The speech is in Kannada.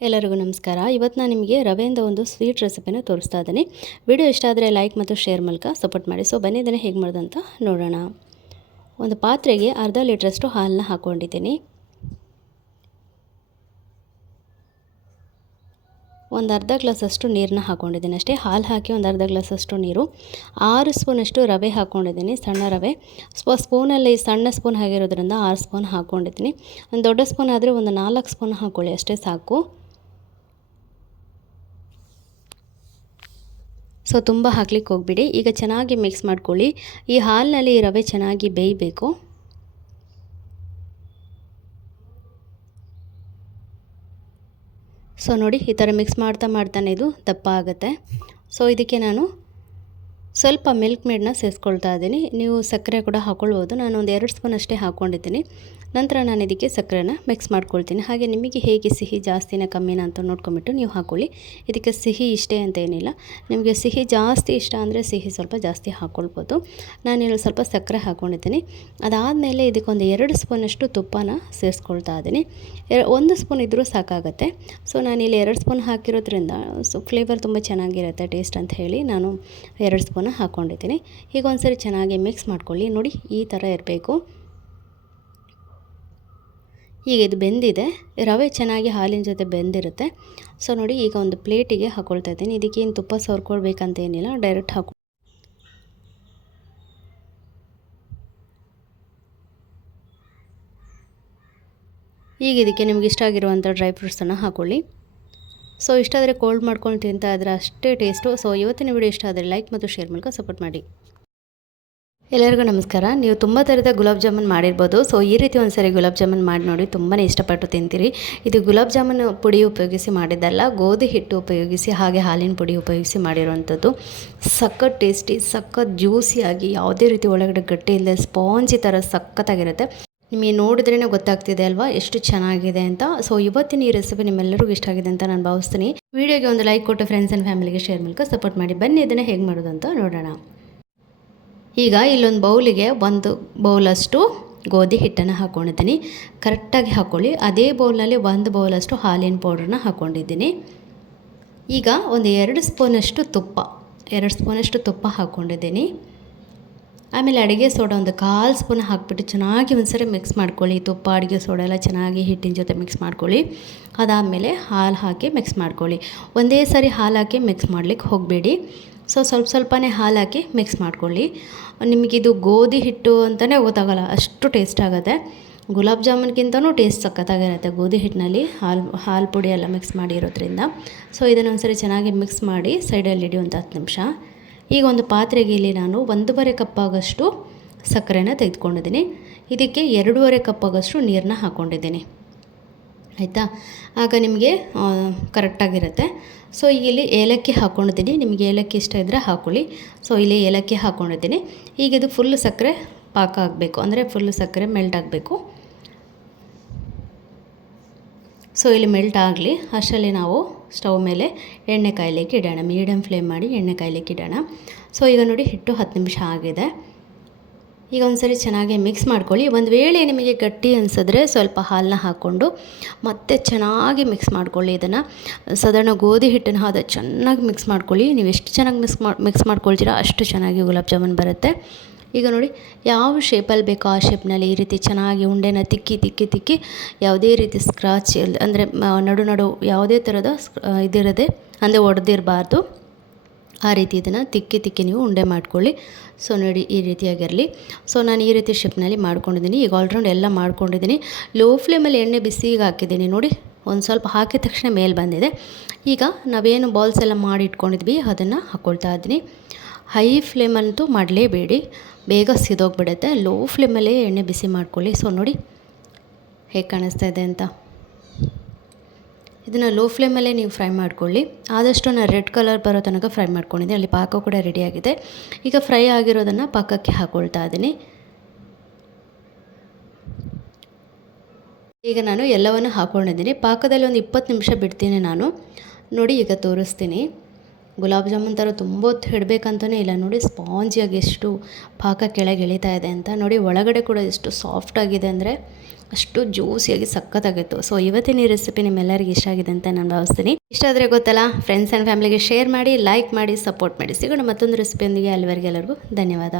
ಎಲ್ಲರಿಗೂ ನಮಸ್ಕಾರ. ಇವತ್ತು ನಾನು ನಿಮಗೆ ರವೆಯಿಂದ ಒಂದು ಸ್ವೀಟ್ ರೆಸಿಪಿನ ತೋರಿಸ್ತಾ ಇದ್ದೀನಿ. ವಿಡಿಯೋ ಇಷ್ಟ ಆದರೆ ಲೈಕ್ ಮತ್ತು ಶೇರ್ ಮೂಲಕ ಸಪೋರ್ಟ್ ಮಾಡಿ. ಸೊ ಬನ್ನಿ, ಇದನ್ನು ಹೇಗೆ ಮಾಡೋದಂತ ನೋಡೋಣ. ಒಂದು ಪಾತ್ರೆಗೆ ಅರ್ಧ ಲೀಟ್ರಷ್ಟು ಹಾಲನ್ನ ಹಾಕ್ಕೊಂಡಿದ್ದೀನಿ. ಒಂದು ಅರ್ಧ ಗ್ಲಾಸಷ್ಟು ನೀರನ್ನ ಹಾಕ್ಕೊಂಡಿದ್ದೀನಿ ಅಷ್ಟೇ. ಹಾಲು ಹಾಕಿ ಒಂದು ಅರ್ಧ ಗ್ಲಾಸಷ್ಟು ನೀರು. ಆರು ಸ್ಪೂನಷ್ಟು ರವೆ ಹಾಕ್ಕೊಂಡಿದ್ದೀನಿ, ಸಣ್ಣ ರವೆ. ಸ್ಪ, ಸ್ಪೂನಲ್ಲಿ ಸಣ್ಣ ಸ್ಪೂನ್ ಆಗಿರೋದ್ರಿಂದ ಆರು ಸ್ಪೂನ್ ಹಾಕ್ಕೊಂಡಿದ್ದೀನಿ. ಒಂದು ದೊಡ್ಡ ಸ್ಪೂನ್ ಆದರೆ ಒಂದು ನಾಲ್ಕು ಸ್ಪೂನ್ ಹಾಕ್ಕೊಳ್ಳಿ ಅಷ್ಟೇ ಸಾಕು. ಸೊ ತುಂಬ ಹಾಕ್ಲಿಕ್ಕೆ ಹೋಗ್ಬಿಡಿ. ಈಗ ಚೆನ್ನಾಗಿ ಮಿಕ್ಸ್ ಮಾಡ್ಕೊಳ್ಳಿ. ಈ ಹಾಲಿನಲ್ಲಿ ರವೆ ಚೆನ್ನಾಗಿ ಬೇಯಬೇಕು. ಸೊ ನೋಡಿ ಈ ಥರ ಮಿಕ್ಸ್ ಮಾಡ್ತಾ ಮಾಡ್ತಾನೆ ಇದು ದಪ್ಪ ಆಗುತ್ತೆ. ಸೊ ಇದಕ್ಕೆ ನಾನು ಸ್ವಲ್ಪ ಮಿಲ್ಕ್ ಮೇಡನ್ನ ಸೇರಿಸ್ಕೊಳ್ತಾ ಇದ್ದೀನಿ. ನೀವು ಸಕ್ಕರೆ ಕೂಡ ಹಾಕ್ಕೊಳ್ಬೋದು ನಾನು ಒಂದು ಎರಡು ಸ್ಪೂನ್ ಅಷ್ಟೇ ಹಾಕ್ಕೊಂಡಿದ್ದೀನಿ ನಂತರ ನಾನು ಇದಕ್ಕೆ ಸಕ್ಕರೆನ ಮಿಕ್ಸ್ ಮಾಡ್ಕೊಳ್ತೀನಿ. ಹಾಗೆ ನಿಮಗೆ ಹೇಗೆ ಸಿಹಿ ಜಾಸ್ತಿನ ಕಮ್ಮಿನ ಅಂತ ನೋಡ್ಕೊಂಬಿಟ್ಟು ನೀವು ಹಾಕ್ಕೊಳ್ಳಿ ಇದಕ್ಕೆ ಸಿಹಿ ಇಷ್ಟೇ ಅಂತ ಏನಿಲ್ಲ. ನಿಮಗೆ ಸಿಹಿ ಜಾಸ್ತಿ ಇಷ್ಟ ಅಂದರೆ ಸಿಹಿ ಸ್ವಲ್ಪ ಜಾಸ್ತಿ ಹಾಕ್ಕೊಳ್ಬೋದು ನಾನಿಲ್ಲಿ ಸ್ವಲ್ಪ ಸಕ್ಕರೆ ಹಾಕ್ಕೊಂಡಿದ್ದೀನಿ ಅದಾದಮೇಲೆ ಇದಕ್ಕೊಂದು ಎರಡು ಸ್ಪೂನಷ್ಟು ತುಪ್ಪನ ಸೇರಿಸ್ಕೊಳ್ತಾ ಇದ್ದೀನಿ. ಒಂದು ಸ್ಪೂನ್ ಇದ್ದರೂ ಸಾಕಾಗುತ್ತೆ. ಸೊ, ನಾನಿಲ್ಲಿ ಎರಡು ಸ್ಪೂನ್ ಹಾಕಿರೋದ್ರಿಂದ, ಸೊ ಫ್ಲೇವರ್ ತುಂಬ ಚೆನ್ನಾಗಿರುತ್ತೆ ಟೇಸ್ಟ್ ಅಂತ ಹೇಳಿ ನಾನು ಎರಡು ಸ್ಪೂನ ಹಾಕ್ಕೊಂಡಿದ್ದೀನಿ ಈಗ ಒಂದ್ಸರಿ ಚೆನ್ನಾಗಿ ಮಿಕ್ಸ್ ಮಾಡ್ಕೊಳ್ಳಿ. ನೋಡಿ, ಈ ಥರ ಇರಬೇಕು. ಈಗ ಇದು ಬೆಂದಿದೆ. ರವೆ ಚೆನ್ನಾಗಿ ಹಾಲಿನ ಜೊತೆ ಬೆಂದಿರುತ್ತೆ. ಸೊ ನೋಡಿ, ಈಗ ಒಂದು ಪ್ಲೇಟಿಗೆ ಹಾಕ್ಕೊಳ್ತಾ ಇದ್ದೀನಿ. ಇದಕ್ಕೇನು ತುಪ್ಪ ಸೋರ್ಕೊಳ್ಬೇಕಂತ ಏನಿಲ್ಲ ಡೈರೆಕ್ಟ್ ಹಾಕೊ. ಈಗ ಇದಕ್ಕೆ ನಿಮ್ಗೆ ಇಷ್ಟ ಆಗಿರುವಂಥ ಡ್ರೈ ಫ್ರೂಟ್ಸನ್ನು ಹಾಕ್ಕೊಳ್ಳಿ ಸೊ ಇಷ್ಟ ಆದರೆ ಕೋಲ್ಡ್ ಮಾಡ್ಕೊಂಡು ತಿಂತಾ ಇದ್ರೆ ಅಷ್ಟೇ ಟೇಸ್ಟು. ಸೊ ಇವತ್ತಿನ ವಿಡಿಯೋ ಇಷ್ಟ ಆದರೆ ಲೈಕ್ ಮತ್ತು ಶೇರ್ ಮೂಲಕ ಸಪೋರ್ಟ್ ಮಾಡಿ. ಎಲ್ಲರಿಗೂ ನಮಸ್ಕಾರ. ನೀವು ತುಂಬ ಥರದ ಗುಲಾಬ್ ಜಾಮೂನ್ ಮಾಡಿರ್ಬೋದು. ಸೊ ಈ ರೀತಿ ಒಂದು ಸರಿ ಗುಲಾಬ್ ಜಾಮೂನ್ ಮಾಡಿ ನೋಡಿ ತುಂಬಾ ಇಷ್ಟಪಟ್ಟು ತಿಂತೀರಿ. ಇದು ಗುಲಾಬ್ ಜಾಮೂನ್ ಪುಡಿ ಉಪಯೋಗಿಸಿ ಮಾಡಿದ್ದಲ್ಲ, ಗೋಧಿ ಹಿಟ್ಟು ಉಪಯೋಗಿಸಿ ಹಾಗೆ ಹಾಲಿನ ಪುಡಿ ಉಪಯೋಗಿಸಿ ಮಾಡಿರುವಂಥದ್ದು. ಸಖತ್ ಟೇಸ್ಟಿ, ಸಖತ್ ಜ್ಯೂಸಿಯಾಗಿ ಯಾವುದೇ ರೀತಿ ಒಳಗಡೆ ಗಟ್ಟಿ ಇಲ್ಲದೆ ಸ್ಪಾಂಜಿ ಥರ ಸಖತ್ತಾಗಿರುತ್ತೆ. ನಿಮಗೆ ನೋಡಿದ್ರೇ ಗೊತ್ತಾಗ್ತಿದೆ ಅಲ್ವಾ? ಎಷ್ಟು ಚೆನ್ನಾಗಿದೆ ಅಂತ. ಸೊ ಇವತ್ತಿನ ಈ ರೆಸಿಪಿ ನಿಮ್ಮೆಲ್ಲರಿಗೂ ಇಷ್ಟ ಆಗಿದೆ ಅಂತ ನಾನು ಭಾವಿಸ್ತೀನಿ. ವಿಡಿಯೋಗೆ ಒಂದು ಲೈಕ್ ಕೊಟ್ಟು ಫ್ರೆಂಡ್ಸ್ ಆ್ಯಂಡ್ ಫ್ಯಾಮಿಲಿಗೆ ಶೇರ್ ಮೂಲಕ ಸಪೋರ್ಟ್ ಮಾಡಿ. ಬನ್ನಿ, ಇದನ್ನು ಹೇಗೆ ಮಾಡೋದು ಅಂತ ನೋಡೋಣ. ಈಗ ಇಲ್ಲೊಂದು ಬೌಲಿಗೆ ಒಂದು ಬೌಲಷ್ಟು ಗೋಧಿ ಹಿಟ್ಟನ್ನು ಹಾಕ್ಕೊಂಡಿದ್ದೀನಿ ಕರೆಕ್ಟಾಗಿ ಹಾಕ್ಕೊಳ್ಳಿ ಅದೇ ಬೌಲ್ನಲ್ಲಿ ಒಂದು ಬೌಲಷ್ಟು ಹಾಲಿನ ಪೌಡ್ರನ್ನ ಹಾಕ್ಕೊಂಡಿದ್ದೀನಿ ಈಗ ಒಂದು ಎರಡು ಸ್ಪೂನಷ್ಟು ತುಪ್ಪ. ಎರಡು ಸ್ಪೂನಷ್ಟು ತುಪ್ಪ ಹಾಕ್ಕೊಂಡಿದ್ದೀನಿ ಆಮೇಲೆ ಅಡುಗೆ ಸೋಡಾ ಒಂದು ಕಾಲು ಸ್ಪೂನ್ ಹಾಕ್ಬಿಟ್ಟು ಚೆನ್ನಾಗಿ ಒಂದ್ಸರಿ ಮಿಕ್ಸ್ ಮಾಡ್ಕೊಳ್ಳಿ. ತುಪ್ಪ, ಅಡುಗೆ ಸೋಡಾ ಎಲ್ಲ ಚೆನ್ನಾಗಿ ಹಿಟ್ಟಿನ ಜೊತೆ ಮಿಕ್ಸ್ ಮಾಡ್ಕೊಳ್ಳಿ. ಅದಾದಮೇಲೆ ಹಾಲು ಹಾಕಿ ಮಿಕ್ಸ್ ಮಾಡ್ಕೊಳ್ಳಿ. ಒಂದೇ ಸಾರಿ ಹಾಲು ಹಾಕಿ ಮಿಕ್ಸ್ ಮಾಡಲಿಕ್ಕೆ ಹೋಗಬೇಡಿ. ಸೊ ಸ್ವಲ್ಪ ಸ್ವಲ್ಪನೇ ಹಾಲು ಹಾಕಿ ಮಿಕ್ಸ್ ಮಾಡ್ಕೊಳ್ಳಿ. ನಿಮಗಿದು ಗೋಧಿ ಹಿಟ್ಟು ಅಂತಲೇ ಗೊತ್ತಾಗಲ್ಲ, ಅಷ್ಟು ಟೇಸ್ಟ್ ಆಗುತ್ತೆ. ಗುಲಾಬ್ ಜಾಮೂನ್ಗಿಂತನೂ ಟೇಸ್ಟ್ ಸಖತ್ತಾಗಿರುತ್ತೆ ಗೋಧಿ ಹಿಟ್ಟಿನಲ್ಲಿ, ಹಾಲು ಹಾಲು ಪುಡಿ ಎಲ್ಲ ಮಿಕ್ಸ್ ಮಾಡಿರೋದ್ರಿಂದ. ಸೊ ಇದನ್ನು ಒಂದ್ಸರಿ ಚೆನ್ನಾಗಿ ಮಿಕ್ಸ್ ಮಾಡಿ ಸೈಡಲ್ಲಿ ಇಡಿ ಒಂದು ಹತ್ತು ನಿಮಿಷ. ಈಗ ಒಂದು ಪಾತ್ರೆಗೆ ಇಲ್ಲಿ ನಾನು ಒಂದೂವರೆ ಕಪ್ಪಾಗಷ್ಟು ಸಕ್ಕರೆನ ತೆಗೆದುಕೊಂಡಿದ್ದೀನಿ. ಇದಕ್ಕೆ ಎರಡೂವರೆ ಕಪ್ಪಾಗಷ್ಟು ನೀರನ್ನ ಹಾಕ್ಕೊಂಡಿದ್ದೀನಿ ಆಯಿತಾ? ಆಗ ನಿಮಗೆ ಕರೆಕ್ಟಾಗಿರುತ್ತೆ. ಸೊ, ಇಲ್ಲಿ ಏಲಕ್ಕಿ ಹಾಕ್ಕೊಂಡಿದ್ದೀನಿ ನಿಮಗೆ ಏಲಕ್ಕಿ ಇಷ್ಟ ಇದ್ದರೆ ಹಾಕೊಳ್ಳಿ. ಸೊ, ಇಲ್ಲಿ ಏಲಕ್ಕಿ ಹಾಕ್ಕೊಂಡಿದ್ದೀನಿ ಈಗ ಇದು ಫುಲ್ ಸಕ್ಕರೆ ಪಾಕ ಆಗಬೇಕು. ಅಂದರೆ ಫುಲ್ ಸಕ್ಕರೆ ಮೆಲ್ಟ್ ಆಗಬೇಕು. ಸೊ, ಇಲ್ಲಿ ಮೆಲ್ಟ್ ಆಗಲಿ. ಅಷ್ಟರಲ್ಲಿ ನಾವು ಸ್ಟವ್ ಮೇಲೆ ಎಣ್ಣೆ ಕಾಯ್ಲಿಕ್ಕೆ ಇಡೋಣ. ಮೀಡಿಯಮ್ ಫ್ಲೇಮ್ ಮಾಡಿ ಎಣ್ಣೆ ಕಾಯ್ಲಿಕ್ಕೆ ಇಡೋಣ. ಸೊ, ಈಗ ನೋಡಿ, ಹಿಟ್ಟು ಹತ್ತು ನಿಮಿಷ ಆಗಿದೆ. ಈಗ ಒಂದ್ಸರಿ ಚೆನ್ನಾಗಿ ಮಿಕ್ಸ್ ಮಾಡ್ಕೊಳ್ಳಿ. ಒಂದು ವೇಳೆ ನಿಮಗೆ ಗಟ್ಟಿ ಅನಿಸಿದ್ರೆ ಸ್ವಲ್ಪ ಹಾಲನ್ನ ಹಾಕ್ಕೊಂಡು ಮತ್ತೆ ಚೆನ್ನಾಗಿ ಮಿಕ್ಸ್ ಮಾಡ್ಕೊಳ್ಳಿ ಇದನ್ನು. ಸಾಧಾರಣ ಗೋಧಿ ಹಿಟ್ಟನ್ನು ಹಾದ ಚೆನ್ನಾಗಿ ಮಿಕ್ಸ್ ಮಾಡ್ಕೊಳ್ಳಿ. ನೀವು ಎಷ್ಟು ಚೆನ್ನಾಗಿ ಮಿಕ್ಸ್ ಮಾಡಿ ಮಿಕ್ಸ್ ಮಾಡ್ಕೊಳ್ತೀರಾ ಅಷ್ಟು ಚೆನ್ನಾಗಿ ಗುಲಾಬ್ ಜಾಮೂನ್ ಬರುತ್ತೆ. ಈಗ ನೋಡಿ, ಯಾವ ಶೇಪಲ್ಲಿ ಬೇಕೋ ಆ ಶೇಪ್ನಲ್ಲಿ ಈ ರೀತಿ ಚೆನ್ನಾಗಿ ಉಂಡೆನ ತಿಕ್ಕಿ ತಿಕ್ಕಿ ತಿಕ್ಕಿ ಯಾವುದೇ ರೀತಿ ಸ್ಕ್ರಾಚ್ ಅಂದರೆ ನಡು ನಡು ಯಾವುದೇ ಥರದ ಇದಿರದೆ ಅಂದರೆ ಒಡೆದಿರಬಾರ್ದು. ಆ ರೀತಿ ಇದನ್ನು ತಿಕ್ಕಿ ತಿಕ್ಕಿ ನೀವು ಉಂಡೆ ಮಾಡ್ಕೊಳ್ಳಿ. ಸೊ ನೋಡಿ ಈ ರೀತಿಯಾಗಿರಲಿ. ಸೊ ನಾನು ಈ ರೀತಿ ಶೇಪ್ನಲ್ಲಿ ಮಾಡ್ಕೊಂಡಿದ್ದೀನಿ. ಈಗ ಆಲ್ರೌಂಡ್ ಎಲ್ಲ ಮಾಡ್ಕೊಂಡಿದ್ದೀನಿ. ಲೋ ಫ್ಲೇಮಲ್ಲಿ ಎಣ್ಣೆ ಬಿಸಿಗೆ ಹಾಕಿದ್ದೀನಿ. ನೋಡಿ, ಒಂದು ಸ್ವಲ್ಪ ಹಾಕಿದ ತಕ್ಷಣ ಮೇಲೆ ಬಂದಿದೆ. ಈಗ ನಾವೇನು ಬಾಲ್ಸ್ ಎಲ್ಲ ಮಾಡಿ ಇಟ್ಕೊಂಡಿದ್ವಿ, ಅದನ್ನು ಹಾಕ್ಕೊಳ್ತಾ ಇದ್ದೀನಿ. ಹೈ ಫ್ಲೇಮಂತೂ ಮಾಡಲೇಬೇಡಿ. ಬೇಗ ಸಿದೋಗ್ಬಿಡುತ್ತೆ. ಲೋ ಫ್ಲೇಮಲ್ಲೇ ಎಣ್ಣೆ ಬಿಸಿ ಮಾಡ್ಕೊಳ್ಳಿ. ಸೊ, ನೋಡಿ ಹೇಗೆ ಕಾಣಿಸ್ತಾ ಇದೆ ಅಂತ. ಇದನ್ನು ಲೋ ಫ್ಲೇಮಲ್ಲೇ ನೀವು ಫ್ರೈ ಮಾಡ್ಕೊಳ್ಳಿ. ಆದಷ್ಟು ನಾನು ರೆಡ್ ಕಲರ್ ಬರೋ ತನಕ ಫ್ರೈ ಮಾಡ್ಕೊಂಡಿದ್ದೀನಿ. ಅಲ್ಲಿ ಪಾಕ ಕೂಡ ರೆಡಿಯಾಗಿದೆ ಈಗ ಫ್ರೈ ಆಗಿರೋದನ್ನು ಪಾಕಕ್ಕೆ ಹಾಕ್ಕೊಳ್ತಾ ಇದ್ದೀನಿ. ಈಗ ನಾನು ಎಲ್ಲವನ್ನು ಹಾಕ್ಕೊಂಡಿದ್ದೀನಿ ಪಾಕದಲ್ಲಿ ಒಂದು ಇಪ್ಪತ್ತು ನಿಮಿಷ ಬಿಡ್ತೀನಿ ನಾನು. ನೋಡಿ, ಈಗ ತೋರಿಸ್ತೀನಿ. ಗುಲಾಬ್ ಜಾಮೂನ್ ಥರ ತುಂಬ ಹೊತ್ತು ಇಡಬೇಕಂತಲೇ ಇಲ್ಲ. ನೋಡಿ ಸ್ಪಾಂಜಿಯಾಗಿ ಎಷ್ಟು ಪಾಕ ಕೆಳಗೆ ಎಳಿತಾ ಇದೆ ಅಂತ ನೋಡಿ ಒಳಗಡೆ ಕೂಡ ಎಷ್ಟು ಸಾಫ್ಟಾಗಿದೆ ಅಂದರೆ ಅಷ್ಟು ಜ್ಯೂಸಿಯಾಗಿ ಸಖತ್ತಾಗಿತ್ತು. ಸೊ ಇವತ್ತಿನ ಈ ರೆಸಿಪಿ ನಿಮ್ಮೆಲ್ಲರಿಗೂ ಇಷ್ಟ ಆಗಿದೆ ಅಂತ ನಾನು ಭಾವಿಸ್ತೀನಿ. ಇಷ್ಟ ಆದರೆ ಗೊತ್ತಲ್ಲ ಫ್ರೆಂಡ್ಸ್ ಆ್ಯಂಡ್ ಫ್ಯಾಮಿಲಿಗೆ ಶೇರ್ ಮಾಡಿ ಲೈಕ್ ಮಾಡಿ ಸಪೋರ್ಟ್ ಮಾಡಿ. ಸಿಗೋಣ ಮತ್ತೊಂದು ರೆಸಿಪಿಯೊಂದಿಗೆ ಅಲ್ಲಿವರೆಗೆ ಎಲ್ಲರಿಗೂ ಧನ್ಯವಾದ.